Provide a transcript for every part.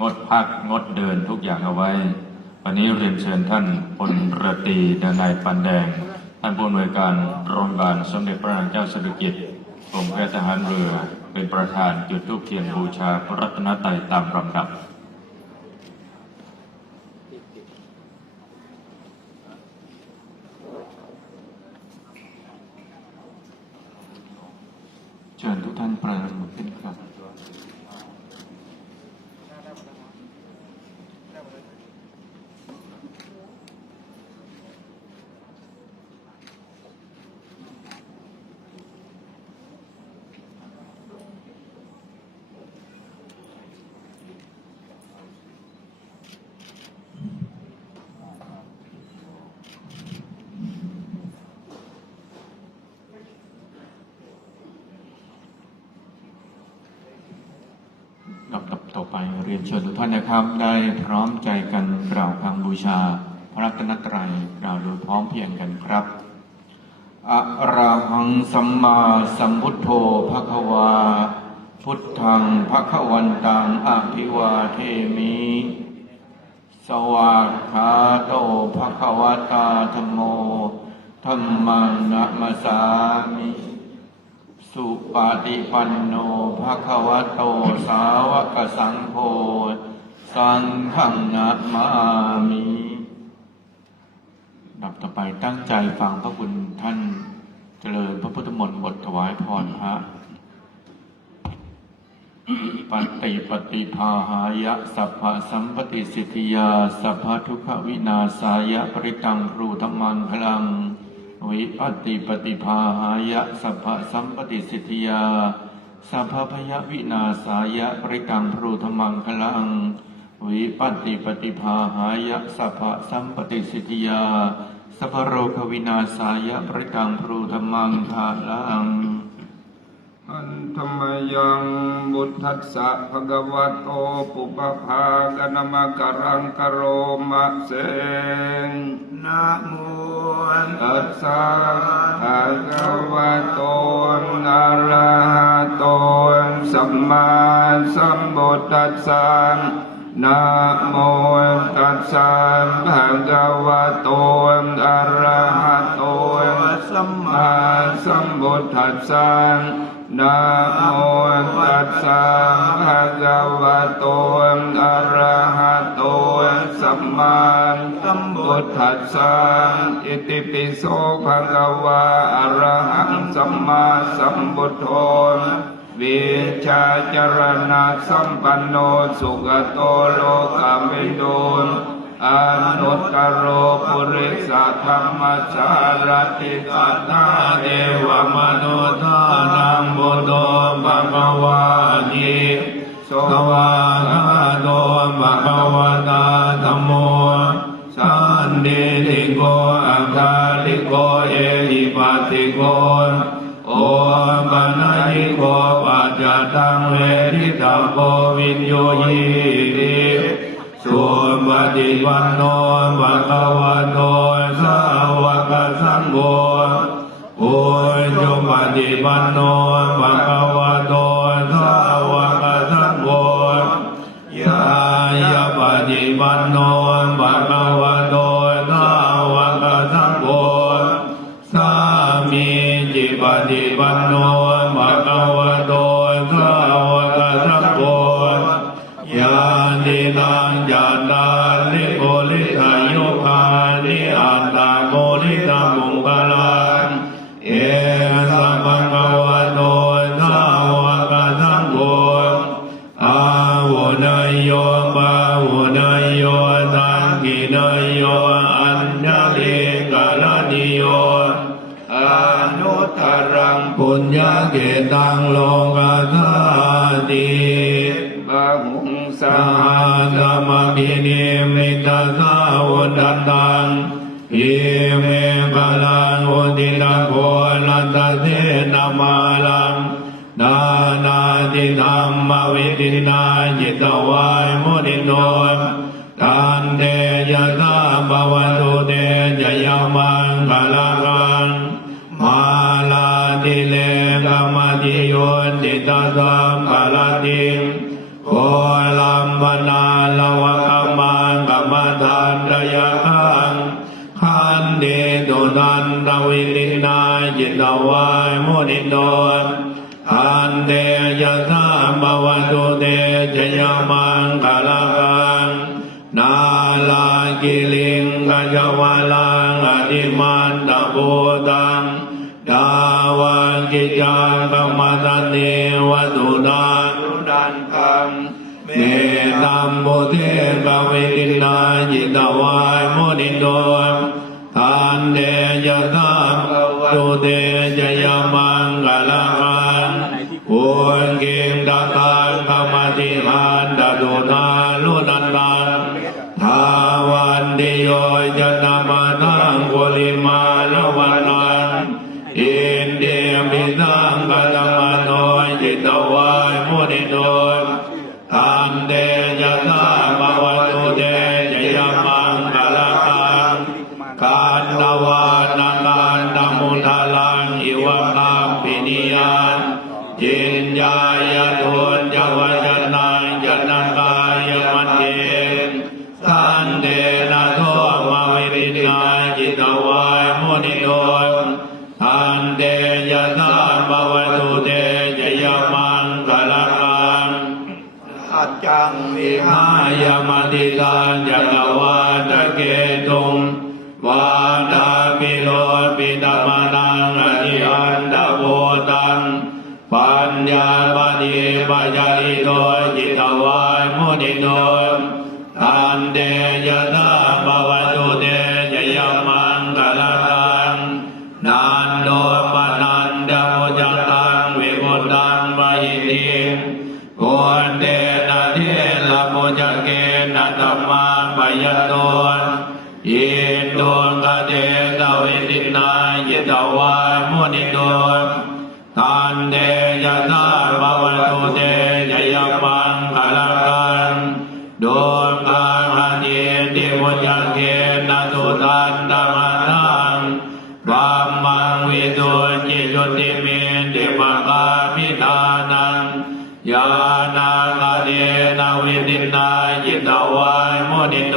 งดพักงดเดินทุกอย่างเอาไว้ วันนี้เรียนเชิญท่านพลรือตรีดนายปันแดง ท่านผู้อำนวยการโรงพยาบาลสมเด็จพระนางเจ้าสิริกิติ์กรมแพทย์ทหารเรือ เป็นประธานจุดธูปเทียนบูชาพระรัตนตรัยตามลำดับเชิญทุกท่านประนมมือขึ้นครับ ลำดับ ต่อไปเรียนเชิญทุกท่านนะครับ ได้พร้อมใจกันกล่าวคำบูชา พระรัตนตรัยกล่าวโดยพร้อมเพียงกันครับอะระหังสัมมาสัมพุทโธภะคะวา พุทธังภะคะวันตังอะภิวาเทมิ สวากขาโตภะคะวตาธโมธัมมังนะมสามิ สุปฏิปันโนภะคะวะโตสาวกสังโฆสังฆังนะมามิดับต่อไปตั้งใจฟังพระคุณท่านเจริญพระพุทธมนต์บทถวายพรพระปฏิปฏิภาหายะ สัพพะสัมปติสิทธิยา สัพพะทุกขวินาสายะปริตังครูธรรมังพลัง วิปติปฏิภาหายะสัพพะสัมปติสิทธิยาสัพพะพยวินาสายะปริกังพรูธรรมังคลัง วิปติปฏิภาหายะสัพพะสัมปติสิทธิยาสัพโรควินาสายะปริกังพรูธรรมังคลัง อันธรรมยังบุตทัสสะภะคะวะโตปุปภากนมกรังกโรมะเสงนะโมตัสสะภะคะวะโตอะระหะโตสัมมาสัมพุทธัสสะนะโมตัสสะภะคะวะโตอะระหะโตสัมมามาสัมพุทธัสสะ นะโมตัสสะภะคะวะโตอะระหะโตสัมมาสัมพุทธัสสะอิติปิโสภะคะวะอะระหังสัมมาสัมพุทโธวิชาจรณะสัมปันโนสุขโตโลกามิโดน อนุตตรโรปุริสธรรมชารติสัทธาเทวมนุษย์นังบุตโตภะคะวานิสวากขาโตภะคะวะตาธัมโมสันติติโกอัคคาลิโกเอหิปัสสิโกโอปัญญิโกปัจจตังเวทิตาโกวินโยยี ปฏิปันโนภะคะวะโตสาวกสังโฆโอจุปฏิปันโนภะคะวะโตสาวกสังโฆยายาปฏิปันโนภะคะวะโตสาวกสังโฆสามีจิปฏิปันโน นามาลังนานาติธรรมวิตินาจิตวายมุนิโนตันเตยะตาบวตุเตยยมังาลังมาลาติเลกามาติโยติตาสังกาลติโคลัมปนาลวะ ดันตวิลินาจิตาวายมุนิโตอันเตยะสาบวตุเตจยมังกาลังนาลากิลิงกัจวาลังอธิมันตบูตังดาวังกิจังกัมมาตันเนวตุดานุดันตังเมตัมโพเทกเวลินาจิตาวายมุนิโต 京で。 ติตันยักวาตเกตุงวาตาปิโลปิตมานังอนิอันตโวตังปัญญาปฏิปัญญิโตจิตวายมุนิโนทันเตยนา ยานาคาเดนาวิตินาจิตวายมนิโต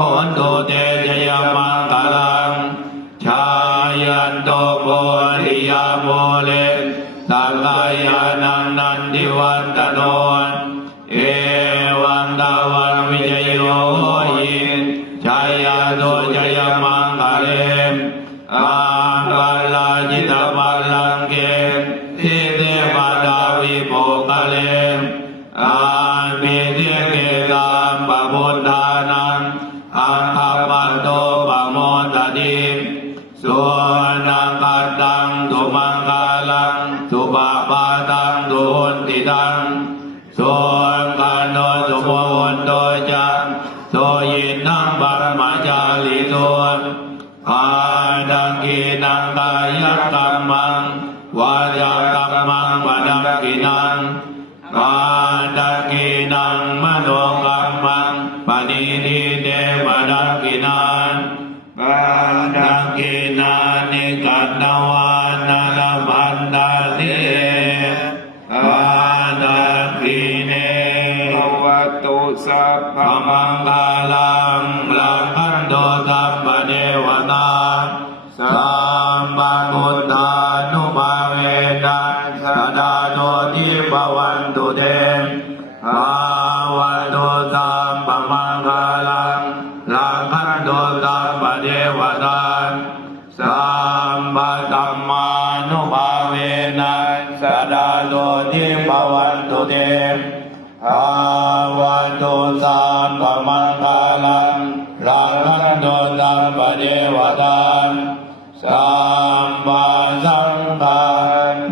โหนตุเตชยมังคลังชายันโตโพธิยาโมเลสัลกายานังนันทิวันตโนนเอวันดาวันวิจยโยหินชายาโตจยมังคะเลอา ดากินังมโนกรรมังปณิทิเดวดากินังกาดากินัง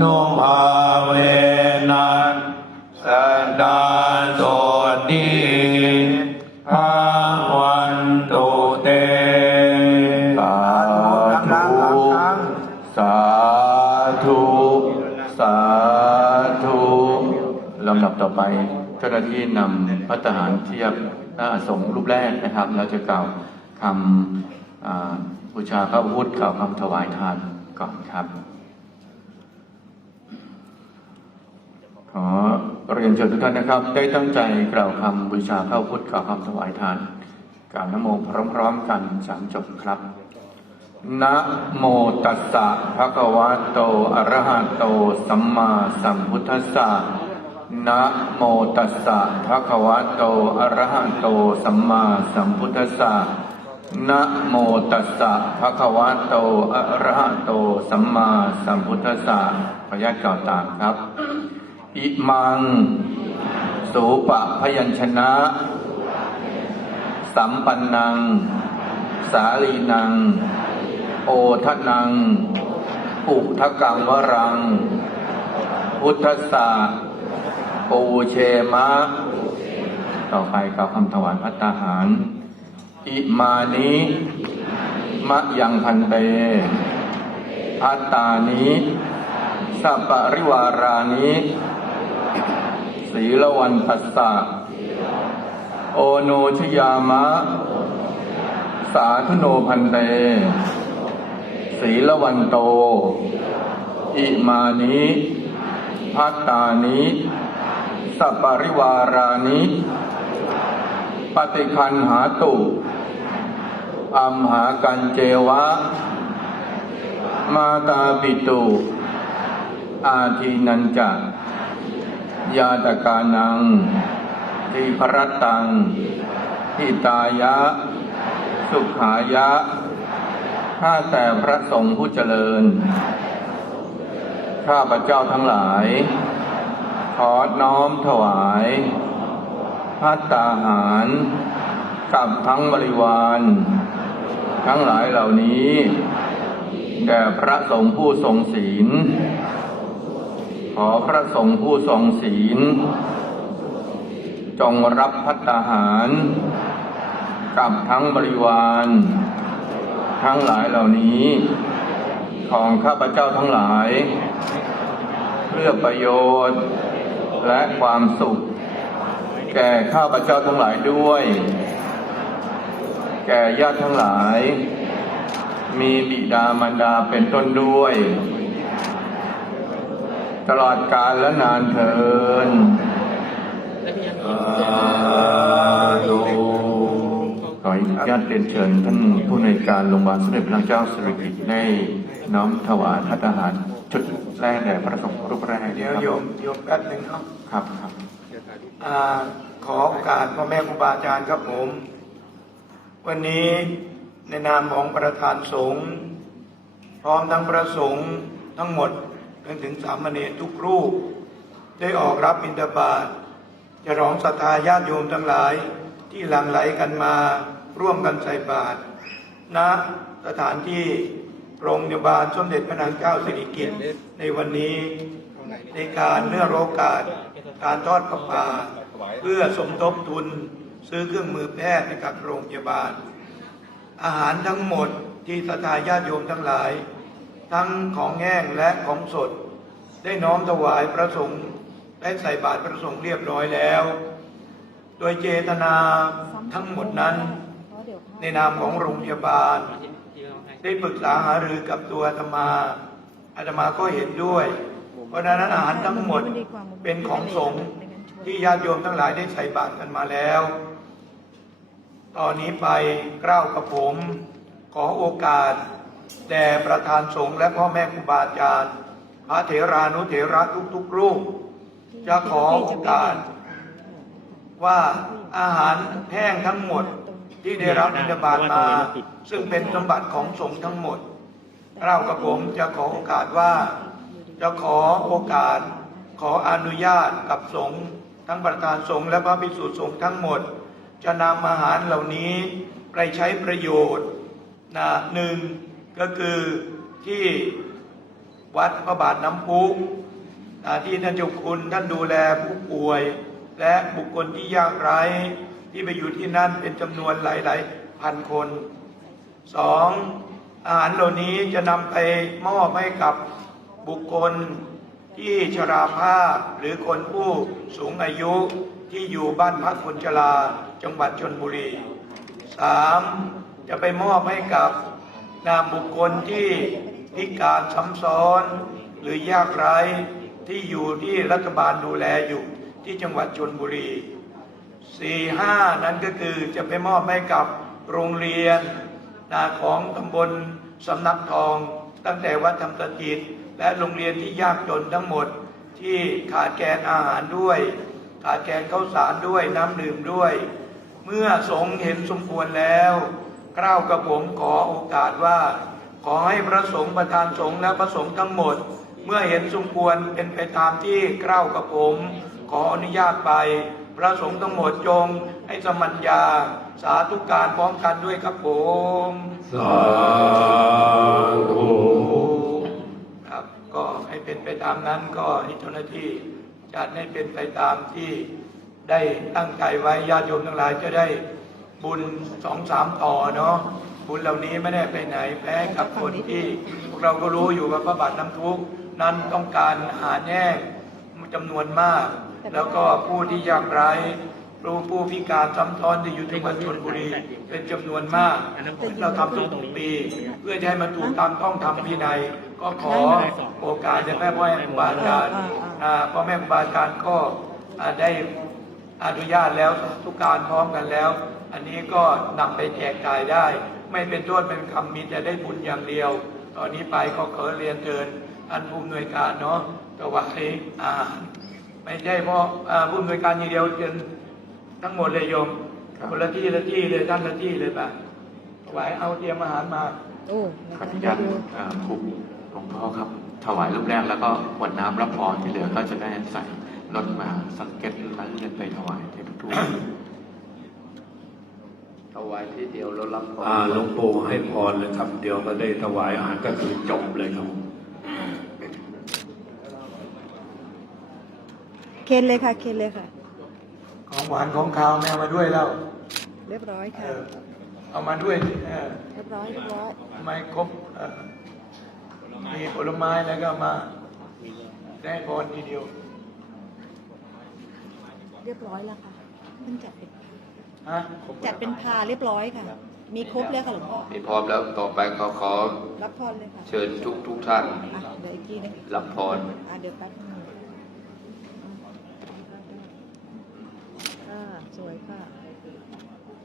นุภาเวนะสดาโสติภาวันตุเตสาธุสาธุสาธุลำดับต่อไปเจ้าหน้าที่นำพัฒหารเทียบหน้าอสงฆ์รูปแรกนะครับ เราจะกล่าวคำอ่าบูชาพระพุทธกล่าวคำถวายทานก่อนครับ ขอเรียนเชิญทุกท่านนะครับ ได้ตั้งใจกล่าวคำบูชาพระพุทธกล่าวคำถวายทานกล่าวนโมพร้อมๆกันสามจบครับนะโมตัสสะภะคะวะโตอะระหะโตสัมมาสัมพุทธัสสะนะโมตัสสะภะคะวะโตอะระหะโตสัมมาสัมพุทธัสสะนะโมตัสสะภะคะวะโตอะระหะโตสัมมาสัมพุทธัสสะขออนุญาตกล่าวตามครับ อิมัง สูปะพยัญชนะ สัมปันนัง สาลีนัง โอทนัง อุทะกังวรัง พุทธสสะปูเชมะ ต่อไปกล่าวคำถวายพัตตาหาร อิมานิมะยังพันเตพัตตานิสัปปะริวารานิ ศีลวันปัสสะโอโนชยามะ สาธุโนพันเต ศีลวันโต อิมานิพัตตานิสัปปริวารานิปฏิคันหาตุอัมหากันเจวะ มาตาปิตุ อาทีนันจะ ยาตกานังทีพรตังทิตายะ สุขายะข้าแต่พระสงฆ์ผู้เจริญ ข้าพระเจ้าทั้งหลาย ขอน้อมถวายพัตตาหารกับทั้งบริวาร ทั้งหลายเหล่านี้ แด่พระสงฆ์ผู้ทรงศีล ขอพระสงฆ์ผู้ทรงศีล จงรับพัตตาหาร กับทั้งบริวาร ทั้งหลายเหล่านี้ ของข้าพเจ้าทั้งหลาย เพื่อประโยชน์และความสุข แก่ข้าพเจ้าทั้งหลายด้วย แก่ญาติทั้งหลาย มีบิดามารดาเป็นต้นด้วย ตลอดกาลและนานเทินขออนุญาตเรียนเชิญท่านผู้ในวยการโรงพยาบาลสมเด็จพระนางเจ้าสิริกิติ์ได้น้อมถวายพัฒหารจุดแรกแด่พระสงฆ์รูปแรกเดี๋ยวครับโยมโยมแป๊บหนึ่งครับครับครับอ่าขอโอกาสพ่อแม่ครูบาอาจารย์ครับผม วันนี้ในนามของประธานสงฆ์พร้อมทั้งพระสงฆ์ทั้งหมด จนถึงสามเณรทุกรูป ได้ออกรับบิณฑบาตจะร้องศรัทธาญาติโยมทั้งหลายที่หลั่งไหลกันมาร่วมกันใส่บาตรณสถานที่โรงพยาบาลสมเด็จพระนางเจ้าสิริกิติ์ในวันนี้ในการเนื่อโอกาสการทอดประปาเพื่อสมทบทุนซื้อเครื่องมือแพทย์ให้กับโรงพยาบาล อาหารทั้งหมดที่ศรัทธาญาติโยมทั้งหลาย ทั้งของแห้งและของสด ได้น้อมถวายพระสงฆ์ได้ใส่บาตรพระสงฆ์เรียบร้อยแล้ว โดยเจตนาทั้งหมดนั้น ในนามของโรงพยาบาล ได้ปรึกษาหารือกับตัวอาตมาอาตมาก็เห็นด้วย เพราะนั้นอาหารทั้งหมดเป็นของสงฆ์ที่ญาติโยมทั้งหลายได้ใส่บาตรกันมาแล้ว ตอนนี้ไปกล้าวกับผม ขอโอกาส แด่ประธานสงฆ์และพ่อแม่ครูบาอาจารย์ พระเถรานุเถระทุกๆรูป จะขอโอกาสว่าอาหารแห้งทั้งหมดที่ได้รับบิณฑบาตมา ซึ่งเป็นสมบัติของสงฆ์ทั้งหมดเรากับผมจะขอโอกาสว่า จะขอโอกาส ขออนุญาตกับสงฆ์ทั้งประธานสงฆ์และพระภิกษุสงฆ์ทั้งหมด จะนำอาหารเหล่านี้ไปใช้ประโยชน์นะหนึ่ง ก็คือที่วัดพระบาทน้ำพุที่ท่านเจ้าคุณท่านดูแลผู้ป่วย และบุคคลที่ยากไร้ที่ไปอยู่ที่นั่นเป็นจำนวนหลาย ๆ พันคนสองอาหารเหล่านี้จะนำไปมอบให้กับบุคคลที่ชราภาพหรือคนผู้สูงอายุที่อยู่บ้านพักคนชราจังหวัดชนบุรีสามจะไปมอบให้กับ นามบุคคลที่พิการซ้ำซ้อน หรือยากไร้ที่อยู่ที่รัฐบาลดูแลอยู่ที่จังหวัดชนบุรีสี่ห้านั้นก็คือจะไปมอบให้กับโรงเรียนนาของตำบลสำนักทอง ตั้งแต่วัดธรรมสถิตและโรงเรียนที่ยากจนทั้งหมดที่ขาดแคลนอาหารด้วย ขาดแคลนข้าวสารด้วยน้ำดื่มด้วย เมื่อสงเห็นสมควรแล้ว กล้าวกับผมขอโอกาสว่า ขอให้พระสงฆ์ประธานสงฆ์และพระสงฆ์ทั้งหมด เมื่อเห็นสมควรเป็นไปตามที่เกล้าวกับผม ขออนุญาตไป พระสงฆ์ทั้งหมดจงให้สมัญญา สาธุการพร้อมกันด้วยครับผมสาธุครับก็ให้เป็นไปตามนั้นก็ให้เจ้าหน้าที่จัดให้เป็นไปตามที่ได้ตั้งใจไว้ญาติโยมทั้งหลายจะได้ บุญสองสามต่อเนาะบุญเหล่านี้ไม่ได้ไปไหนแพ้กับคนที่ พวกเราก็รู้อยู่ว่าพระบาทน้ำทุกนั้นต้องการอาหารแห้งจำนวนมาก แล้วก็ผู้ที่ยากไร้ผู้ผู้พิการซ้ำซ้อนที่อยู่ที่จังหวัดชลบุรีเป็นจำนวนมาก เราทำทุกปี เพื่อจะให้มันถูกตามต้องทำพินัย ก็ขอโอกาสจากแม่พ่อแม่ครูบาอาจารย์อ่าพ่อแม่ครูบาอาจารย์ก็ได้อนุญาตแล้วทุกการพร้อมกันแล้ว อันนี้ก็นำไปแจกจ่ายได้ ไม่เป็นโทษเป็นคำมีแต่ได้บุญอย่างเดียว ตอนนี้ไปก็ขอเรียนเชิญท่านผู้อำนวยการเนาะถวายอาหารไม่ใช่เพราะอ่าผู้อำนวยการอย่างเดียวจนทั้งหมดเลยโยมคนละที่ละที่เลยท่านละที่เลยปะถวายเอาเตรียมอาหารมาโอ้ขออนุญาตเอ่อผูกหลวงพ่อครับ ถวายรูปแรกแล้วก็หวดน้ำรับพรที่เหลือก็จะได้ใส่รถมาสังเกตแล้วเงินไปถวายเทพทูต ถวายทีเดียวแล้วรับพรอ่าหลวงปู่ให้พรเลยครับเดี๋ยวก็ได้ถวายอาหารก็คือจบเลยครับเคนเลยค่ะเคนเลยค่ะ ของหวานของคาวแม่เอามาด้วยแล้วเรียบร้อยเอค่ะ อเอามาด้วยสิเออเรียบร้อยเรียบร้อยทำไมครบเออมีผลไม้แล้วก็มาได้พรทีเดียว เรียบร้อยแล้วค่ะเพิ่งจัดเป็น ฮะจัดเป็นพาเรียบร้อยค่ะ มีครบแล้วค่ะหลวงพ่อมีพร้อมแล้วต่อไปก็ขอรับพรเลยค่ะเชิญทุกทุกท่านอะเดี๋ยวอีกทีนึงรับพรอะเดี๋ยวแป๊บนึงค่ะสวยค่ะ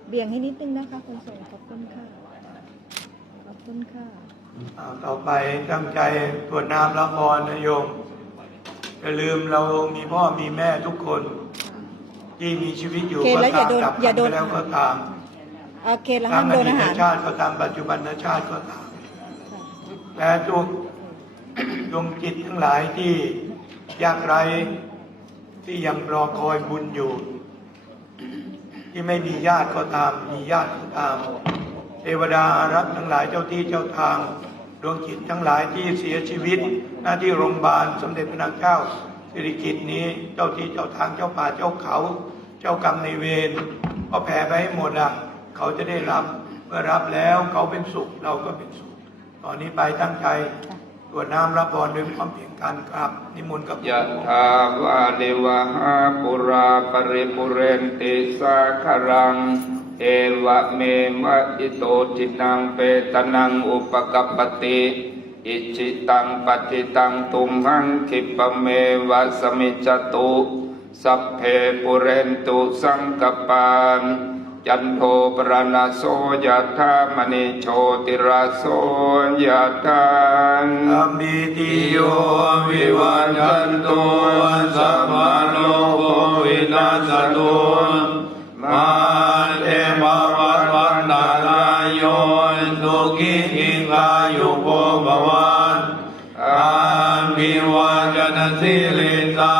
เบี่ยงให้นิดนึงนะคะคนส่งขอบคุณค่ะขอบคุณค่ะอ่าต่อไปตั้งใจตรวจน้ำละพรนะโยมอย่าลืมเรามีพ่อมีแม่ทุกคน ที่มีชีวิตอยู่โอเคก็แล้วอย่าตามโดนดับอย่าโดนไปแล้วก็ตามโอเคแล้วตาห้ามมอโดนดีอาตหาร ชาติก็ตามปัจจุบันชาติก็ตามและทุกดวงจิตทั้งหลายที่ยากไร้ที่ยังรอคอยบุญอยู่ ที่ไม่มีญาติก็ตาม มีญาติก็ตาม เทวดาอารักษ์ทั้งหลายเจ้าที่เจ้าทาง ดวงจิตทั้งหลายที่เสียชีวิตหน้าที่โรงพยาบาลสมเด็จพระนางเจ้า สิริกิตนี้เจ้าที่เจ้าทางเจ้าป่าเจ้าเขา เจ้ากรรมในเวรก็แผ่ไปให้หมดอะ เขาจะได้รับเมื่อรับแล้วเขาเป็นสุขเราก็เป็นสุข ตอนนี้ไปตั้งใจตรวจน้ำรับพรด้วยความเพียงกันครับ นิมนต์กับยะถาวาลิวหาปุราปริปุเรนติสาคารัง เอวะเมวะอิโตจินังเปตนังอุปกัปปติ อิจิตังปฏิตังตุมหังคิปเมวะสมิจตุสัพเพปุเรนตุสังกปานจันโทปรณโสยะธามณิโชติราโสยะธาอัมบิติโยวิวัจจันตุสัพพะโลกวินาศตุมาเตภวัตวันตาลายโยสุขิหิ กายุโกภวันอาภิวาจนะสิลิสา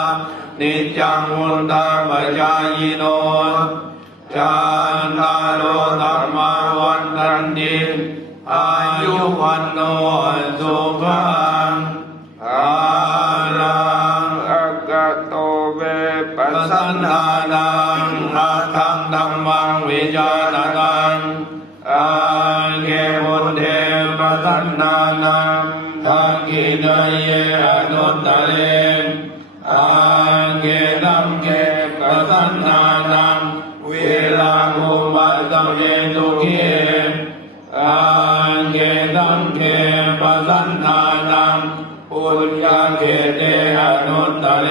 นิจังวุฒาปจายโนจานตาโลธรรมาวันตันติอายุวันโนสุขังอารังอากโตเวปัสสันนานังอาทังธัมมังวิจารนัง ปัสสันนานังทังกินเยอนุตตะเลอาเกตัมเกปัสสันนานังเวลาภูมิตัมเยตุเกอาเกตัมเกปัสสันนานังปุญญาเกเตอนุตตะเล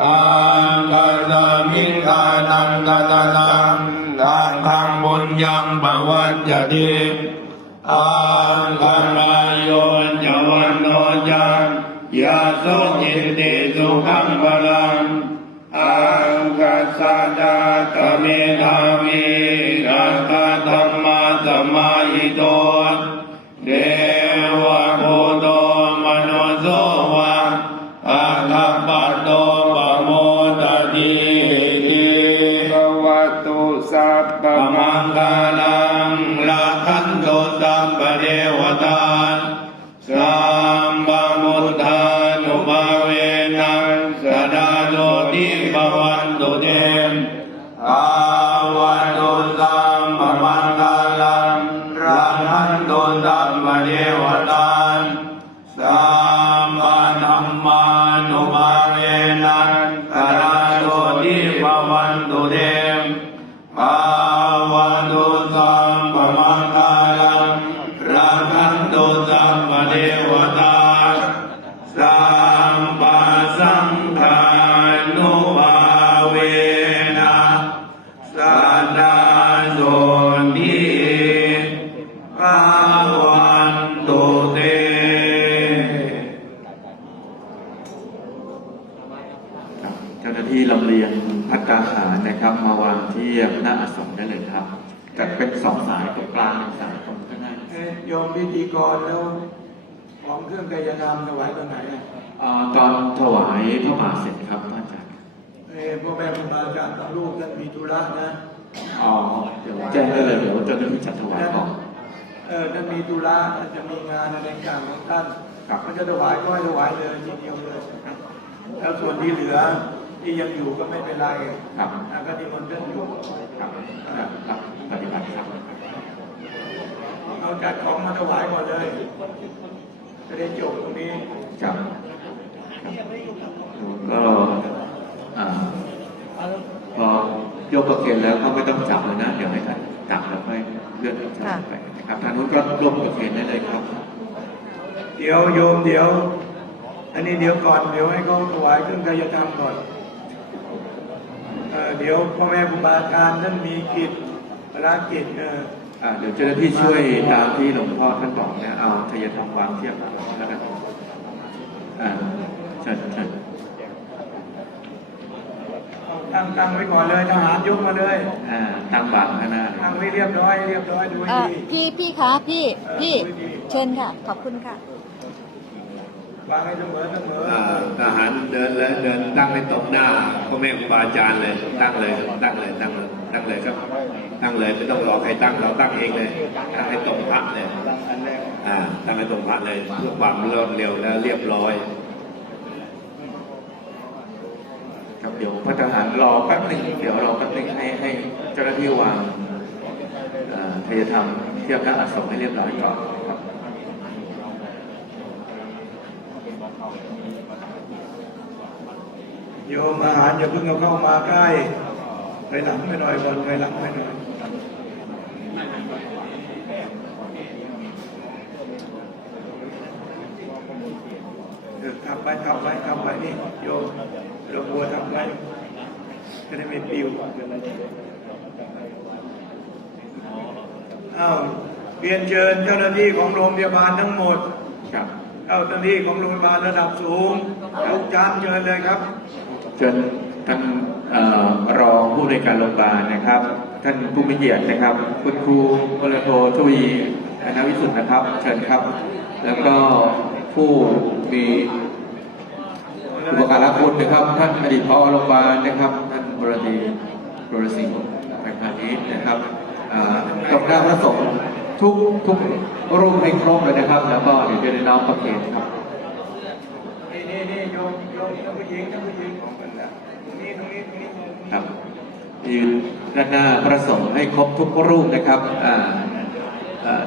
อังคาสมิกานังกตนังทังทังบุญยังปวัจจติ อังคารายโยจวันโนจังยาสุจิตติสุขังบาลังอังคาสาดาตเมธามิ มป เลยครับจัดเป็นสองสายตรงกลางหนึ่งสายตรงข้างหน้าเอ้ยโยมพิธีกรแล้วของเครื่องกายกรรมถวายตอนไหนอะอ่าตอนถวายพระบาทเสร็จครับท่านอาจารย์เอ้ยพ่อแม่ครูบาอาจารย์กับลูกท่านมีธุระนะอ๋อเดี๋ยวแจ้งได้เลยเดี๋ยวเจ้าหน้าที่จัดถวายก่อนเออท่านมีธุระท่านจะมีงานอะไรต่างของท่านครับมันจะถวายก็ให้ถวายเลยทีเดียวเลยแล้วส่วนที่เหลือ ที่ยังอยู่ก็ไม่เป็นไรครับอะก็ที่มนต์ท่านอยู่ครับครับครับปฏิบัติครับเอาจัดของมาถวายก่อนเลย จะได้จบตรงนี้ครับก็อ่าพอยกประเคนแล้วก็ไม่ต้องจับเลยนะ เดี๋ยวให้ท่านจับแล้วค่อยเลื่อนจับไปนะครับทางนู้นก็ร่วมประเคนได้เลยครับ เดี๋ยวโยมเดี๋ยว อันนี้เดี๋ยวก่อนเดี๋ยวให้เขาถวายเครื่องกายธรรมก่อน เออเดี๋ยวพ่อแม่ครูบาอาจารย์ท่านมีกิจภารกิจเอออ่าเดี๋ยวเจ้าหน้าที่ช่วยตามที่หลวงพ่อท่านบอกนะเอาทยธรรมวางเทียบกันแล้วกันอ่าเชิญเชิญเอาตั้งตั้งไว้ก่อนเลยทหารยกมาเลยอ่าตั้งบางข้างหน้าเลยตั้งไว้เรียบร้อยเรียบร้อยดูให้อะดี พี่พี่คะพี่พี่เชิญค่ะ ขอบคุณค่ะ วางให้เสมอเสมอทหารเดินเลยเดินตั้งให้ตรงหน้าพ่อแม่ครูบาอาจารย์เลย ตั้งเลยตั้งเลยตั้งเลยตั้งเลยครับ ตั้งเลยไม่ต้องรอใครตั้งเราตั้งเองเลย ตั้งให้ตรงพระเลยอ่าตั้งให้ตรงพระเลยเพื่อความรวดเร็วและเรียบร้อย ครับเดี๋ยวพระทหารรอแป๊บหนึ่งเดี๋ยวรอแป๊บหนึ่งให้ให้เจ้าหน้าที่วางอ่าทยธรรมเทียบหน้าอักษรให้เรียบร้อยก่อนครับ โยมอาหารอย่าเพิ่งเอาเข้ามาใกล้ไปหลังไปหน่อยบนไปหลังไปหน่อยเออทำไปทำไปทำไปนี่โยมโยมบัวทำไปจะได้ไม่ปิวอ้าวเรียนเชิญเจ้าหน้าที่ของโรงพยาบาลทั้งหมดครับ เจ้าหน้าที่ของโรงพยาบาลระดับสูงทุกจานเชิญเลยครับ เชิญท่านออรองผู้ในการโรงพยาบาลนะครับ ท่านผู้มีเกียรตินะครับ คุณครูพลโททวีอนวิสุทธ์นะครับ เชิญครับ แล้วก็ผู้มีอุปการะคุณนะครับ ท่านอดีตผอโรงพยาบาลนะครับ ท่านบรดีบรสิงห์แห่งพาณิชย์นะครับอ่าตบหน้าพระสงฆ์ ทุกทุกรูปให้ครบเลยนะครับ แล้วก็เดี๋ยวจะได้น้อมประเคนครับนี่นี่นี่โยมโยมท่านผู้หญิงท่านผู้หญิงของกันนะตรงนี้ตรงนี้ตรงนี้ตรงนี้ครับยืนด้านหน้าพระสงฆ์ให้ครบทุกรูปนะครับอ่า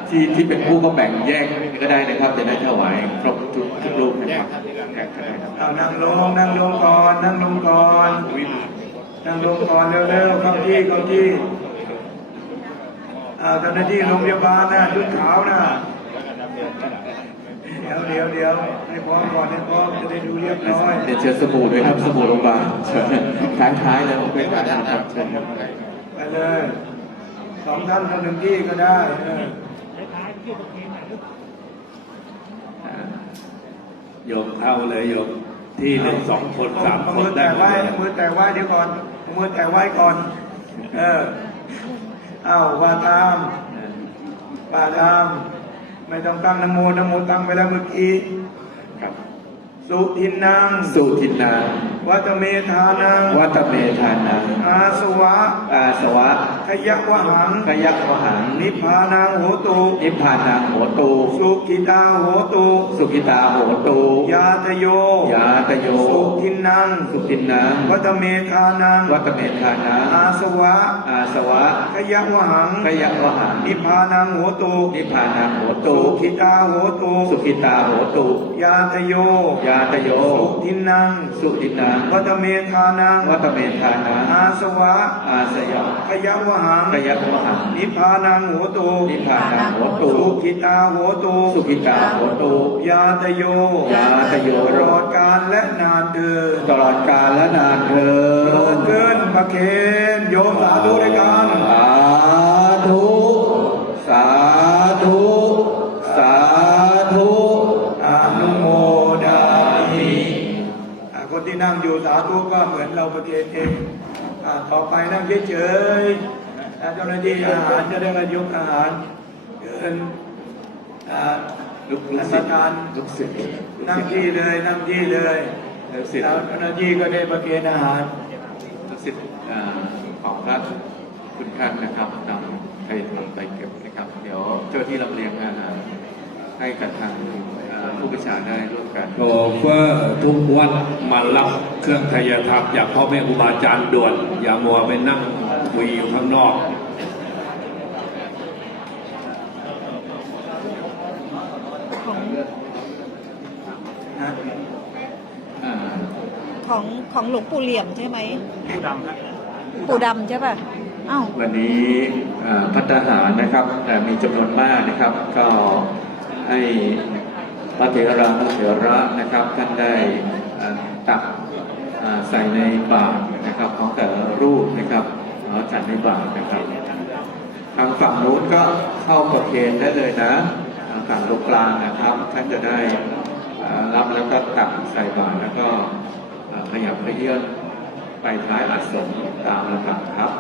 ที่ที่เป็นผู้ก็แบ่งแยกก็ได้นะครับ จะได้ถวายครบทุกทุกรูปนะครับแยกกันได้ครับเอานั่งลงนั่งลงก่อนนั่งลงก่อนนั่งลงก่อนเร็วๆเข้าที่เข้าที่ เจ้าหน้าที่โรงพยาบาลนะชุดขาวนะเดี๋ยวเดี๋ยวเดี๋ยวให้พร้อมก่อนให้พร้อมจะได้ดูเรียบร้อยเดี๋ยวเชิญสบู่ด้วยครับสบู่โรงพยาบาลเชิญท้ายท้ายๆเลยผมเป็นท้ายครับเชิญครับไปเลยสองท่านท่านหนึ่งที่ก็ได้เอออ่าโยมเข้าเลยโยมที่หนึ่งสองคนสามคมืนอได้แต่หมไว้ดเลยมือแต่ไว้เดี๋ยวก่อนมือแต่ไว้ก่อน เออเอาว่าตามป่าดาม ไม่ต้องตั้งนโมนโมตั้งไปแล้วเมื่อกี้ครับสุทินนางสุทินนาวัตเมธานัง วัตเมธานัง อาสวะ อาสวะ ขยวหังขยักวหัง นิพพานังโหตุนิพพานังโหตูสุกิตาโหตุสุขิตาโหตูยาตโยยาตโยสุทินนังสุทินนังวัตเมธานังวัตเมธานังอาสวะอาสวะขยวหังขยักวหัง นิพพานังโหตุนิพพานังโหตูสุขิตาโหตุสุขิตาโหตูยาตโยยาตโยสุทินนังสุทินนังวัตเมธานังวัตเมธานังอาสวะอาสยามขยวหังขยักวหังนิพพานังโหตุนิพพานังโหตูสุขิตาโหตุสุขิตาโหตูยาตโยยาตโยตลอดกาลและนานเดินตลอดกาลและนานเทิโยนเกินประเคนโยมสาธุด้วยกันสาธุสาธุสาธุอนุโมดามิอ่าคนที่นั่งอยู่สาธุก็เหมือนเราประเคนเองอ่าต่อไปนั่งเฉยๆอ่า เจ้าหน้าที่อาหารจะได้มายกอาหารเกินอ่าลูกท่านปศิษระย์ธานลูกศิษย์นั่งที่เลยนั่งที่เลยลูกศิษย์แล้วเจ้าหน้าที่ก็ได้ประเคนอาหารลูกศิษย์อ่าของพระคุณท่านนะครับนำไปทำไปเก็บนะครับ เดี๋ยวเจ้าที่ลำเลียงอาหารให้กับทางอ่า ผู้ประชาได้ร่วมกันโชเฟอร์ทุกวัดมารับเครื่องทายธรรมจากพ่อแม่ครูบาอาจารย์ด่วน อย่ามัวไปนั่งคุยอยู่ข้างนอกของนะอ่าของของหลวงปู่เหลี่ยมใช่ไหมปู่ดำครับปู่ดำใช่ป่ะอ้าววันนี้อ่าพัฒหารนะครับแต่มีจำนวนมากนะครับ ก็ให้ พระเถระพระเถระนะครับท่านได้ตักใส่ในบาตรนะครับของแต่ละรูปนะครับเอาจัดในบาตรนะครับ ทางฝั่งนู้นก็เข้าประเคนได้เลยนะทางฝั่งตรงกลางนะครับ ท่านจะได้รับแล้วก็ตักใส่บาตรแล้วก็ขยับขยื่นไปท้ายอาสนตามลำดับครับ